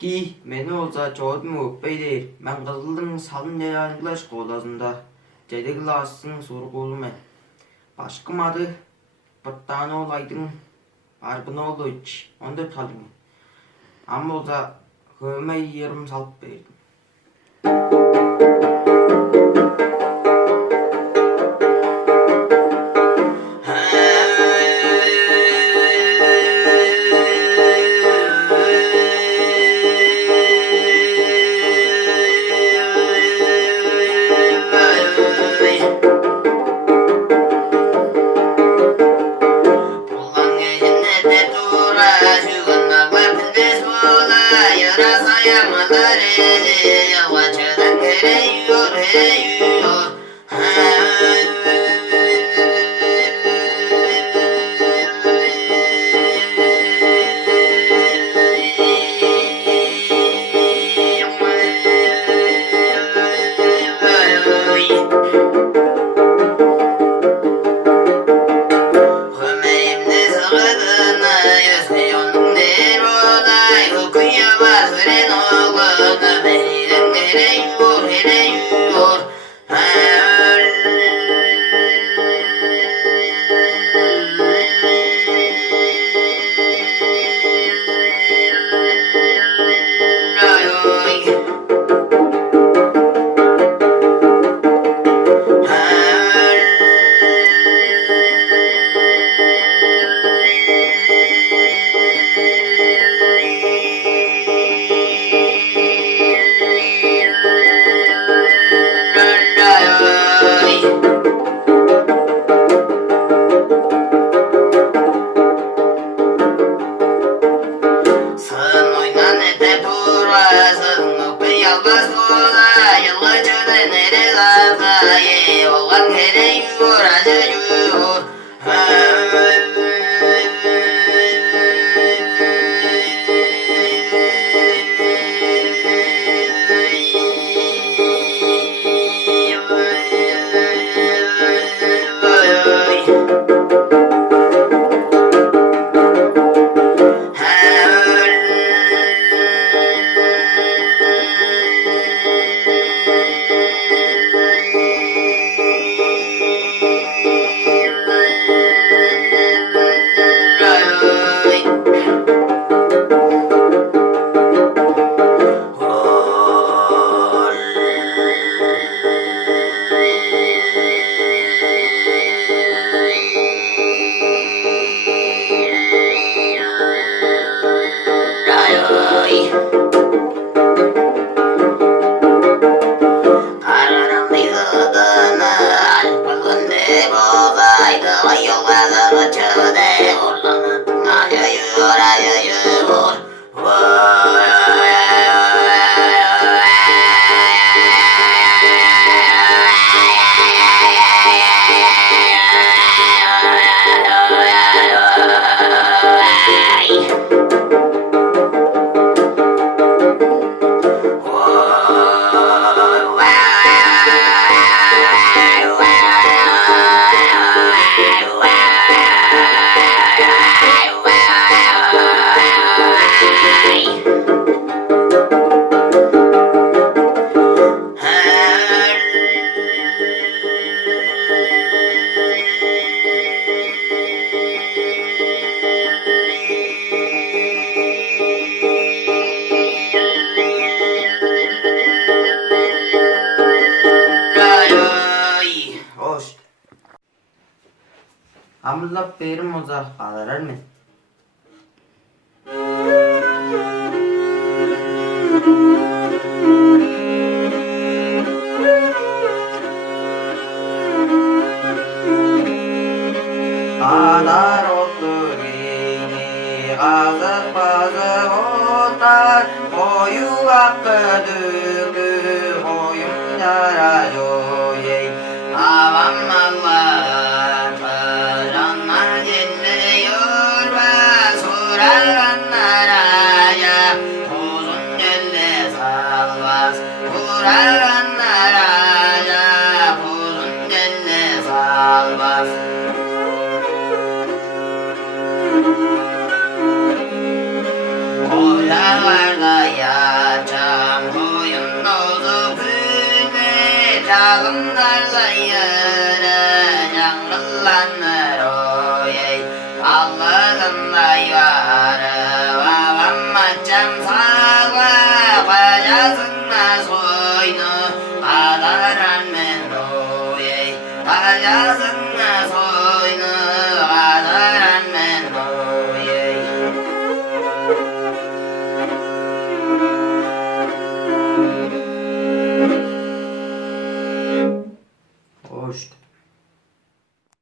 Meni olsa Чооду Могепей deyir. Ben Kızıldın Salın Yayıncılar Şkolasında 7 klassın sorgulu men. Başkım adı Bırtaan-ool Aydın Arбын-оолович 14 kalın. Ama olsa Hömeyi yarım salıp verdim. Hamurlap verim olsa alarar mı? Alar otur yine azık bazık otar Oyu hakkı dükü oyun yara yoyey Avam Allah kıranlar geliyor ve soranlara ya Uzun gelle salvas soranlara ya Uzun gelle salvas Oyalarda ya Çalımlarla yürü, canlılanır